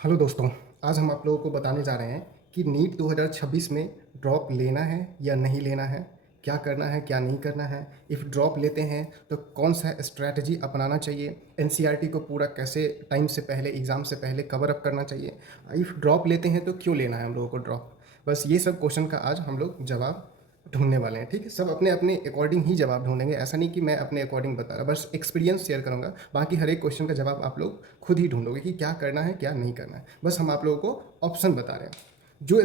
Hello दोस्तों, आज हम आप लोगों को बताने जा रहे हैं कि नीट 2026 में ड्रॉप लेना है या नहीं लेना है, क्या करना है क्या नहीं करना है। इफ़ ड्रॉप लेते हैं तो कौन सा स्ट्रैटेजी अपनाना चाहिए, एनसीईआरटी को पूरा कैसे टाइम से पहले एग्ज़ाम से पहले कवर अप करना चाहिए। इफ़ ड्रॉप लेते हैं तो क्यों लेना है हम लोगों को ड्रॉप। बस ये सब क्वेश्चन का आज हम लोग जवाब ढूंढने वाले हैं। ठीक है, सब अपने अपने अकॉर्डिंग ही जवाब ढूंढेंगे। ऐसा नहीं कि मैं अपने अकॉर्डिंग बता रहा, बस एक्सपीरियंस शेयर करूंगा। बाकी हर एक क्वेश्चन का जवाब आप लोग खुद ही ढूंढोगे कि क्या करना है क्या नहीं करना है। बस हम आप लोगों को ऑप्शन बता रहे हैं। जो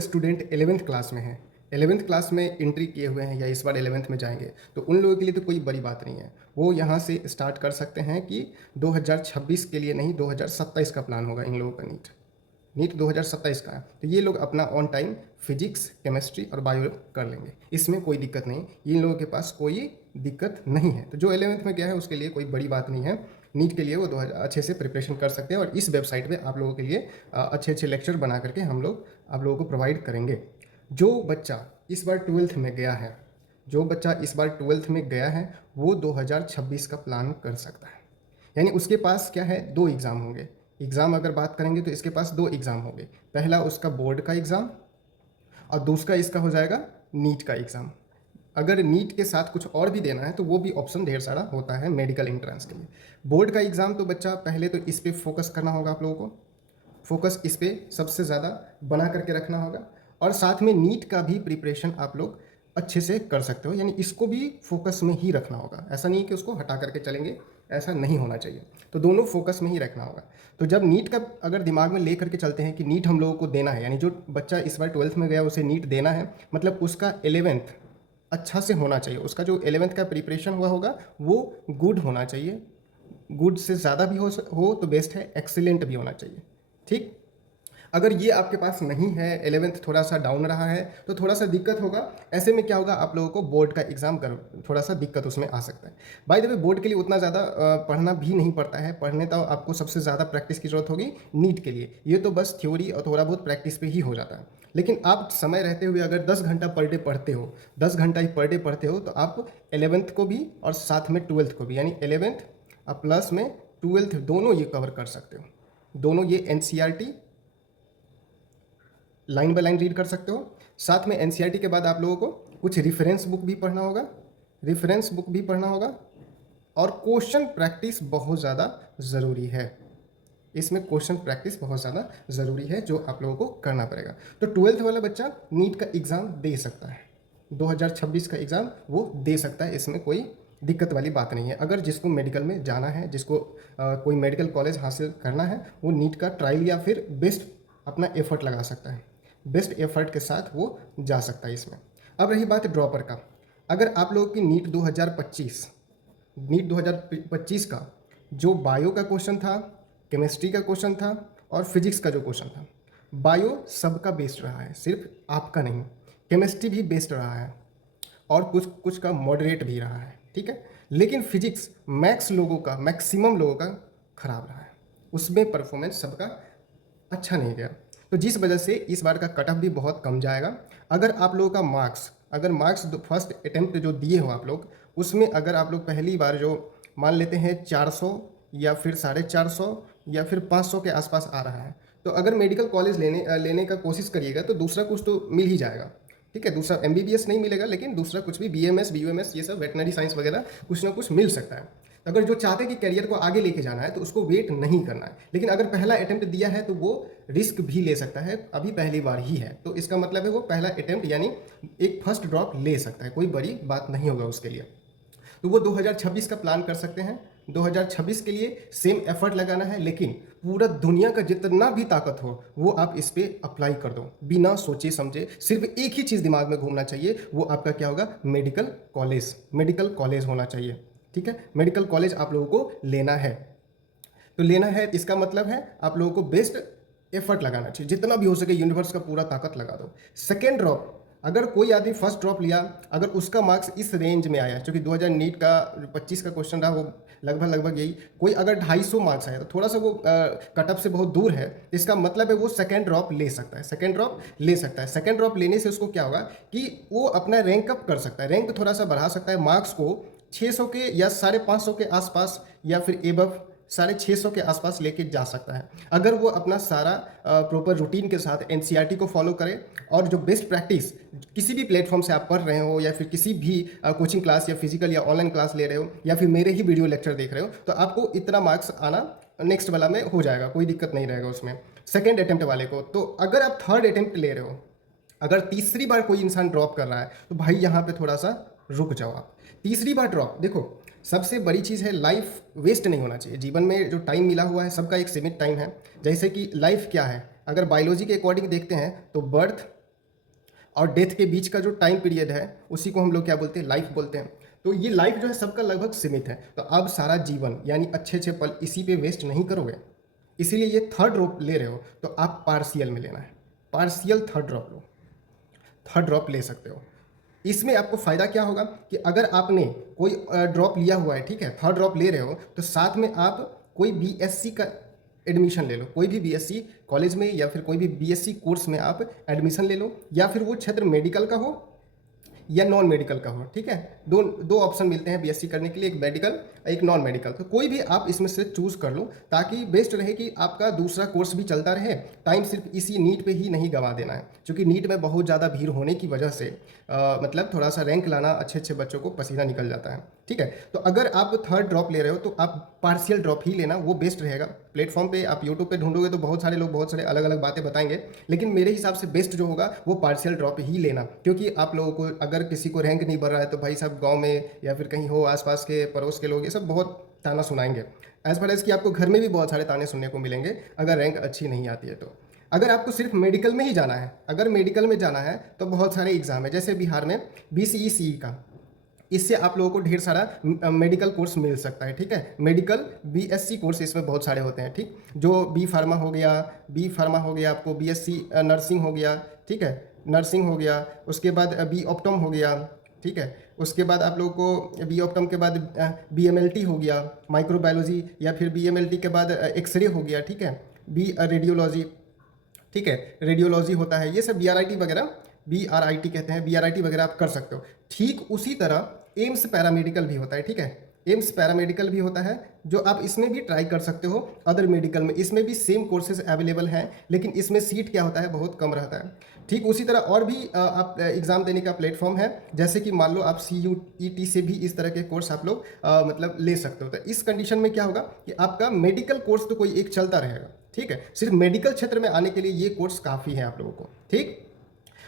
स्टूडेंट 11th क्लास में है, 11th क्लास में एंट्री किए हुए हैं या इस बार 11th में जाएंगे, तो उन लोगों के लिए तो कोई बड़ी बात नहीं है। वो यहाँ से स्टार्ट कर सकते हैं कि 2026 के लिए नहीं, 2027 का प्लान होगा इन लोगों का। नीट 2027 का है, तो ये लोग अपना ऑन टाइम फिजिक्स, केमिस्ट्री और बायो कर लेंगे। इसमें कोई दिक्कत नहीं, इन लोगों के पास कोई दिक्कत नहीं है। तो जो 11th में गया है उसके लिए कोई बड़ी बात नहीं है। नीट के लिए वो 2000 अच्छे से प्रिपरेशन कर सकते हैं, और इस वेबसाइट पे आप लोगों के लिए अच्छे अच्छे लेक्चर बना करके हम लोग आप लोगों को प्रोवाइड करेंगे। जो बच्चा इस बार 12th में गया है, जो बच्चा इस बार 12th में गया है, वो 2026 का प्लान कर सकता है। यानी उसके पास क्या है, दो एग्ज़ाम होंगे। एग्ज़ाम अगर बात करेंगे तो इसके पास दो एग्ज़ाम होंगे। पहला उसका बोर्ड का एग्ज़ाम, और दूसरा इसका हो जाएगा नीट का एग्ज़ाम। अगर नीट के साथ कुछ और भी देना है तो वो भी ऑप्शन ढेर सारा होता है मेडिकल एंट्रेंस के लिए। बोर्ड का एग्ज़ाम तो बच्चा पहले तो इस पर फोकस करना होगा आप लोगों को, फोकस इस पे सबसे ज़्यादा बना करके रखना होगा। और साथ में नीट का भी प्रिपरेशन आप लोग अच्छे से कर सकते हो, यानी इसको भी फोकस में ही रखना होगा। ऐसा नहीं है कि उसको हटा करके चलेंगे, ऐसा नहीं होना चाहिए। तो दोनों फोकस में ही रखना होगा। तो जब नीट का अगर दिमाग में ले करके चलते हैं कि नीट हम लोगों को देना है, यानी जो बच्चा इस बार 12th में गया उसे नीट देना है, मतलब उसका 11th अच्छा से होना चाहिए। उसका जो 11th का प्रिपरेशन हुआ होगा वो गुड होना चाहिए। गुड से ज़्यादा भी हो तो बेस्ट है, एक्सीलेंट भी होना चाहिए। ठीक, अगर ये आपके पास नहीं है, 11th थोड़ा सा डाउन रहा है, तो थोड़ा सा दिक्कत होगा। ऐसे में क्या होगा, आप लोगों को बोर्ड का एग्जाम कर थोड़ा सा दिक्कत उसमें आ सकता है। बाय द वे, बोर्ड के लिए उतना ज़्यादा पढ़ना भी नहीं पड़ता है। पढ़ने तो आपको सबसे ज़्यादा प्रैक्टिस की जरूरत होगी नीट के लिए। ये तो बस थ्योरी और थोड़ा बहुत प्रैक्टिस पे ही हो जाता है। लेकिन आप समय रहते हुए अगर 10 घंटा पर डे पढ़ते हो, 10 घंटा ही पर डे पढ़ते हो, तो आप 11th को भी और साथ में 12th को भी, यानी 11th प्लस में 12th दोनों ये कवर कर सकते हो। दोनों ये NCERT line by line read कर सकते हो। साथ में एनसीईआरटी के बाद आप लोगों को कुछ रेफरेंस बुक भी पढ़ना होगा, रेफरेंस बुक भी पढ़ना होगा। और क्वेश्चन प्रैक्टिस बहुत ज़्यादा ज़रूरी है। इसमें क्वेश्चन प्रैक्टिस बहुत ज़्यादा ज़रूरी है, जो आप लोगों को करना पड़ेगा। तो 12th वाला बच्चा नीट का एग्ज़ाम दे सकता है, 2026 का एग्ज़ाम वो दे सकता है। इसमें कोई दिक्कत वाली बात नहीं है। अगर जिसको मेडिकल में जाना है, जिसको कोई मेडिकल कॉलेज हासिल करना है, वो नीट का ट्रायल या फिर बेस्ट अपना एफर्ट लगा सकता है। बेस्ट एफर्ट के साथ वो जा सकता है इसमें। अब रही बात ड्रॉपर का। अगर आप लोगों की नीट 2025 का जो बायो का क्वेश्चन था, केमिस्ट्री का क्वेश्चन था और फिजिक्स का जो क्वेश्चन था, बायो सबका बेस्ट रहा है, सिर्फ आपका नहीं। केमिस्ट्री भी बेस्ट रहा है और कुछ कुछ का मॉडरेट भी रहा है, ठीक है। लेकिन फिजिक्स मैक्सिमम लोगों का खराब रहा है, उसमें परफॉर्मेंस सबका अच्छा नहीं गया। तो जिस वजह से इस बार का कट ऑफ भी बहुत कम जाएगा। अगर आप लोगों का मार्क्स फर्स्ट अटेम्प्ट जो दिए हो आप लोग, उसमें अगर आप लोग पहली बार जो मान लेते हैं 400 या फिर 450 या फिर 500 के आसपास आ रहा है, तो अगर मेडिकल कॉलेज लेने का कोशिश करिएगा तो दूसरा कुछ तो मिल ही जाएगा। ठीक है, दूसरा एमबीबीएस नहीं मिलेगा, लेकिन दूसरा कुछ भी बीएमएस बीयूएमएस ये सब वेटनरी साइंस वगैरह कुछ ना कुछ मिल सकता है। अगर जो चाहते हैं कि करियर को आगे लेके जाना है तो उसको वेट नहीं करना है। लेकिन अगर पहला अटेम्प्ट दिया है तो वो रिस्क भी ले सकता है, अभी पहली बार ही है, तो इसका मतलब है वो पहला अटेम्प्ट यानी एक फर्स्ट ड्रॉप ले सकता है, कोई बड़ी बात नहीं होगा उसके लिए। तो वो 2026 का प्लान कर सकते हैं। 2026 के लिए सेम एफर्ट लगाना है, लेकिन पूरा दुनिया का जितना भी ताकत हो वो आप इस पर अप्लाई कर दो बिना सोचे समझे। सिर्फ एक ही चीज़ दिमाग में घूमना चाहिए, वो आपका क्या होगा, मेडिकल कॉलेज होना चाहिए। ठीक है, मेडिकल कॉलेज आप लोगों को लेना है। तो लेना है इसका मतलब है आप लोगों को बेस्ट एफर्ट लगाना चाहिए, जितना भी हो सके यूनिवर्स का पूरा ताकत लगा दो। सेकेंड ड्रॉप, अगर कोई आदमी फर्स्ट ड्रॉप लिया, अगर उसका मार्क्स इस रेंज में आया, क्योंकि 2000 नीट का 25 का क्वेश्चन रहा, वो लगभग यही, कोई अगर 250 मार्क्स आया तो थोड़ा सा वो कट ऑफ से बहुत दूर है, इसका मतलब है वो सेकेंड ड्रॉप ले सकता है। सेकेंड ड्रॉप लेने से उसको क्या होगा कि वो अपना रैंक अप कर सकता है, रैंक थोड़ा सा बढ़ा सकता है, मार्क्स को 600 के या 550 के आसपास या फिर एबव 650 के आसपास लेके जा सकता है, अगर वो अपना सारा प्रॉपर रूटीन के साथ एनसीईआरटी को फॉलो करे और जो बेस्ट प्रैक्टिस किसी भी प्लेटफॉर्म से आप पढ़ रहे हो या फिर किसी भी कोचिंग क्लास या फिजिकल या ऑनलाइन क्लास ले रहे हो या फिर मेरे ही वीडियो लेक्चर देख रहे हो, तो आपको इतना मार्क्स आना नेक्स्ट वाला में हो जाएगा, कोई दिक्कत नहीं रहेगा उसमें सेकेंड अटेम्प्ट वाले को। तो अगर आप थर्ड अटेम्प्ट ले रहे हो, अगर तीसरी बार कोई इंसान ड्रॉप कर रहा है तो भाई यहाँ पे थोड़ा सा रुक जाओ आप। तीसरी बार ड्रॉप, देखो सबसे बड़ी चीज़ है लाइफ वेस्ट नहीं होना चाहिए। जीवन में जो टाइम मिला हुआ है सबका एक सीमित टाइम है। जैसे कि लाइफ क्या है, अगर बायोलॉजी के अकॉर्डिंग देखते हैं तो बर्थ और डेथ के बीच का जो टाइम पीरियड है उसी को हम लोग क्या बोलते हैं, लाइफ बोलते हैं। तो ये लाइफ जो है सबका लगभग सीमित है, तो अब सारा जीवन यानी अच्छे अच्छे पल इसी पे वेस्ट नहीं करोगे। इसीलिए ये थर्ड ड्रॉप ले रहे हो तो आप पार्शियल में लेना है, पार्शियल थर्ड ड्रॉप लो, थर्ड ड्रॉप ले सकते हो। इसमें आपको फ़ायदा क्या होगा कि अगर आपने कोई ड्रॉप लिया हुआ है, ठीक है, थर्ड ड्रॉप ले रहे हो, तो साथ में आप कोई बीएससी का एडमिशन ले लो, कोई भी बीएससी कॉलेज में या फिर कोई भी बीएससी कोर्स में आप एडमिशन ले लो, या फिर वो क्षेत्र मेडिकल का हो या नॉन मेडिकल का हो, ठीक है। दो दो ऑप्शन मिलते हैं बीएससी करने के लिए, एक मेडिकल एक नॉन मेडिकल, तो कोई भी आप इसमें से चूज़ कर लो ताकि बेस्ट रहे कि आपका दूसरा कोर्स भी चलता रहे। टाइम सिर्फ इसी नीट पे ही नहीं गंवा देना है, क्योंकि नीट में बहुत ज़्यादा भीड़ होने की वजह से मतलब थोड़ा सा रैंक लाना अच्छे अच्छे बच्चों को पसीना निकल जाता है, ठीक है। तो अगर आप थर्ड ड्रॉप ले रहे हो तो आप पार्शियल ड्रॉप ही लेना, वो बेस्ट रहेगा। प्लेटफॉर्म पे आप यूट्यूब पे ढूंढोगे तो बहुत सारे लोग बहुत सारे अलग अलग बातें बताएंगे, लेकिन मेरे हिसाब से बेस्ट जो होगा वो पार्शियल ड्रॉप ही लेना, क्योंकि आप लोगों को अगर किसी को रैंक नहीं बढ़ रहा है तो भाई साहब गाँव में या फिर कहीं हो आसपास के पड़ोस के लोग ये सब बहुत ताना सुनाएंगे, एज फार एज कि आपको घर में भी बहुत सारे ताने सुनने को मिलेंगे अगर रैंक अच्छी नहीं आती है तो। अगर आपको सिर्फ मेडिकल में ही जाना है, अगर मेडिकल में जाना है तो बहुत सारे एग्जाम है, जैसे बिहार में बीसीई का, इससे आप लोगों को ढेर सारा मेडिकल कोर्स मिल सकता है, ठीक है। मेडिकल बीएससी कोर्स इसमें बहुत सारे होते हैं, ठीक, जो बी फार्मा हो गया, आपको बीएससी नर्सिंग हो गया, ठीक है, नर्सिंग हो गया, उसके बाद बी ऑप्टम हो गया, ठीक है, उसके बाद आप लोगों को बी ऑप्टम के बाद बीएमएलटी हो गया माइक्रोबायोलॉजी, या फिर बीएमएलटी के बाद एक्सरे हो गया, ठीक है, बी रेडियोलॉजी, ठीक है, रेडियोलॉजी होता है, ये सब बीआरआईटी वगैरह, बीआरआईटी कहते हैं, बीआरआईटी वगैरह आप कर सकते हो। ठीक उसी तरह एम्स पैरामेडिकल भी होता है, ठीक है, एम्स पैरामेडिकल भी होता है, जो आप इसमें भी ट्राई कर सकते हो। अदर मेडिकल में इसमें भी सेम कोर्सेज अवेलेबल हैं, लेकिन इसमें सीट क्या होता है, बहुत कम रहता है। ठीक उसी तरह और भी आप एग्ज़ाम देने का प्लेटफॉर्म है, जैसे कि मान लो आप CUET से भी इस तरह के कोर्स आप लोग मतलब ले सकते हो। तो इस कंडीशन में क्या होगा कि आपका मेडिकल कोर्स तो कोई एक चलता रहेगा, ठीक है, सिर्फ मेडिकल क्षेत्र में आने के लिए ये कोर्स काफ़ी है आप लोगों को, ठीक।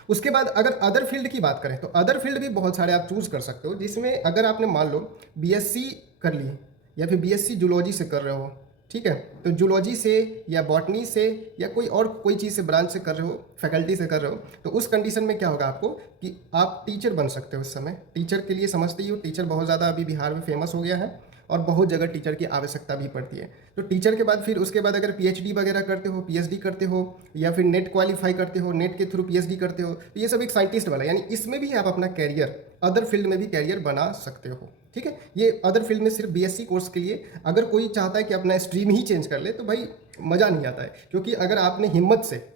उसके बाद अगर अदर फील्ड की बात करें तो अदर फील्ड भी बहुत सारे आप चूज़ कर सकते हो, जिसमें अगर आपने मान लो बीएससी कर ली या फिर बीएससी जूलॉजी से कर रहे हो, ठीक है, तो जूलॉजी से या बॉटनी से या कोई चीज़ से ब्रांच से कर रहे हो, फैकल्टी से कर रहे हो, तो उस कंडीशन में क्या होगा आपको कि आप टीचर बन सकते हो। उस समय टीचर के लिए समझते ही हो, टीचर बहुत ज़्यादा अभी बिहार में फेमस हो गया है और बहुत जगह टीचर की आवश्यकता भी पड़ती है। तो टीचर के बाद फिर उसके बाद अगर पीएचडी वगैरह करते हो, पीएचडी करते हो, या फिर नेट क्वालिफाई करते हो, नेट के थ्रू पीएचडी करते हो, तो ये सब एक साइंटिस्ट वाला, यानी इसमें भी आप अपना कैरियर अदर फील्ड में भी कैरियर बना सकते हो, ठीक है। ये अदर फील्ड में सिर्फ बीएससी कोर्स के लिए, अगर कोई चाहता है कि अपना स्ट्रीम ही चेंज कर ले तो भाई मज़ा नहीं आता है, क्योंकि अगर आपने हिम्मत से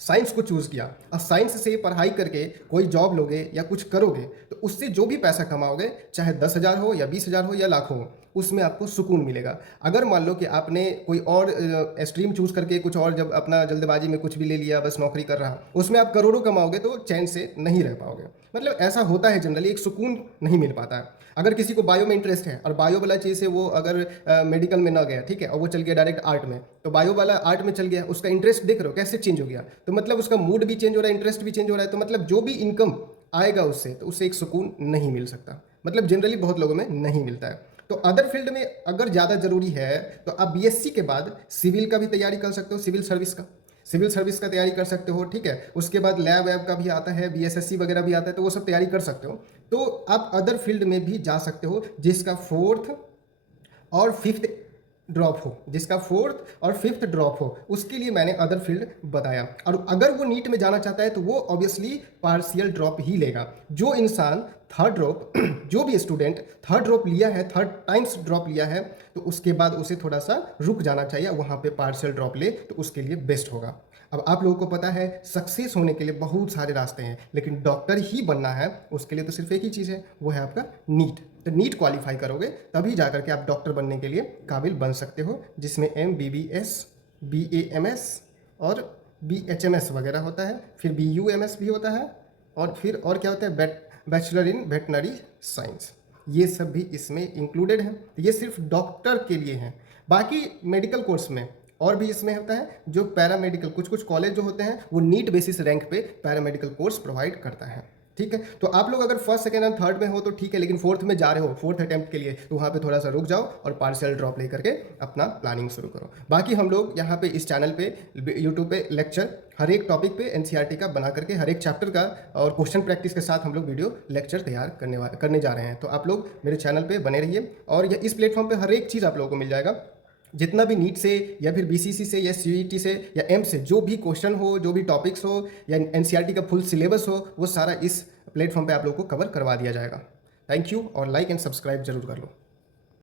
साइंस को चूज़ किया और साइंस से पढ़ाई करके कोई जॉब लोगे या कुछ करोगे, तो उससे जो भी पैसा कमाओगे, चाहे 10,000 हो या 20,000 हो या लाखों हो, उसमें आपको सुकून मिलेगा। अगर मान लो कि आपने कोई और स्ट्रीम चूज़ करके कुछ और जब अपना जल्दबाजी में कुछ भी ले लिया, बस नौकरी कर रहा, उसमें आप करोड़ों कमाओगे तो चैन से नहीं रह पाओगे। मतलब ऐसा होता है जनरली, एक सुकून नहीं मिल पाता है। अगर किसी को बायो में इंटरेस्ट है और बायो वाला चीज़ से वो अगर मेडिकल में ना गया, ठीक है, और वो चल गया डायरेक्ट आर्ट में, तो बायो वाला आर्ट में चल गया, उसका इंटरेस्ट देख रहे हो कैसे चेंज हो गया, तो मतलब उसका मूड भी चेंज हो रहा है, इंटरेस्ट भी चेंज हो रहा है, तो मतलब जो भी इनकम आएगा उससे, तो उससे एक सुकून नहीं मिल सकता। मतलब जनरली बहुत लोगों में नहीं मिलता है। तो अदर फील्ड में अगर ज़्यादा ज़रूरी है तो आप बीएससी के बाद सिविल का भी तैयारी कर सकते हो, सिविल सर्विस का तैयारी कर सकते हो, ठीक है। उसके बाद लैब वैब का भी आता है, बीएसएससी वगैरह भी आता है, तो वो सब तैयारी कर सकते हो। तो आप अदर फील्ड में भी जा सकते हो जिसका फोर्थ और फिफ्थ ड्रॉप हो, उसके लिए मैंने अदर फील्ड बताया। और अगर वो नीट में जाना चाहता है तो वो ऑब्वियसली पार्शियल ड्रॉप ही लेगा। जो इंसान थर्ड ड्रॉप जो भी स्टूडेंट थर्ड ड्रॉप लिया है, थर्ड टाइम्स ड्रॉप लिया है, तो उसके बाद उसे थोड़ा सा रुक जाना चाहिए, वहाँ पे पार्शियल ड्रॉप ले तो उसके लिए बेस्ट होगा। अब आप लोगों को पता है सक्सेस होने के लिए बहुत सारे रास्ते हैं, लेकिन डॉक्टर ही बनना है उसके लिए तो सिर्फ एक ही चीज़ है, वो है आपका नीट। तो नीट क्वालिफाई करोगे तभी जा करके आप डॉक्टर बनने के लिए काबिल बन सकते हो, जिसमें MBBS, BAMS और BHMS वगैरह होता है, फिर BUMS भी होता है, और फिर और क्या होता है, बैचलर इन वेटनरी साइंस, ये सब भी इसमें इंक्लूडेड है। तो ये सिर्फ डॉक्टर के लिए हैं। बाकी मेडिकल कोर्स में और भी इसमें होता है, जो पैरामेडिकल, कुछ कुछ कॉलेज जो होते हैं वो नीट बेसिस रैंक पे पैरामेडिकल कोर्स प्रोवाइड करता है। ठीक है, तो आप लोग अगर फर्स्ट सेकंड और थर्ड में हो तो ठीक है, लेकिन फोर्थ में जा रहे हो, फोर्थ अटेम्प्ट के लिए, तो वहाँ पे थोड़ा सा रुक जाओ और पार्शियल ड्रॉप लेकर के अपना प्लानिंग शुरू करो। बाकी हम लोग यहाँ पे इस चैनल पे यूट्यूब पे लेक्चर हर एक टॉपिक पे NCERT का बना करके, हर एक चैप्टर का और क्वेश्चन प्रैक्टिस के साथ हम लोग वीडियो लेक्चर तैयार करने जा रहे हैं। तो आप लोग मेरे चैनल पर बने रहिए, और इस प्लेटफॉर्म पर हर एक चीज़ आप लोगों को मिल जाएगा, जितना भी नीट से या फिर BCC से या CET से या एम्स से जो भी क्वेश्चन हो, जो भी टॉपिक्स हो, या NCERT का फुल सिलेबस हो, वो सारा इस प्लेटफॉर्म पे आप लोगों को कवर करवा दिया जाएगा। थैंक यू, और लाइक एंड सब्सक्राइब जरूर कर लो।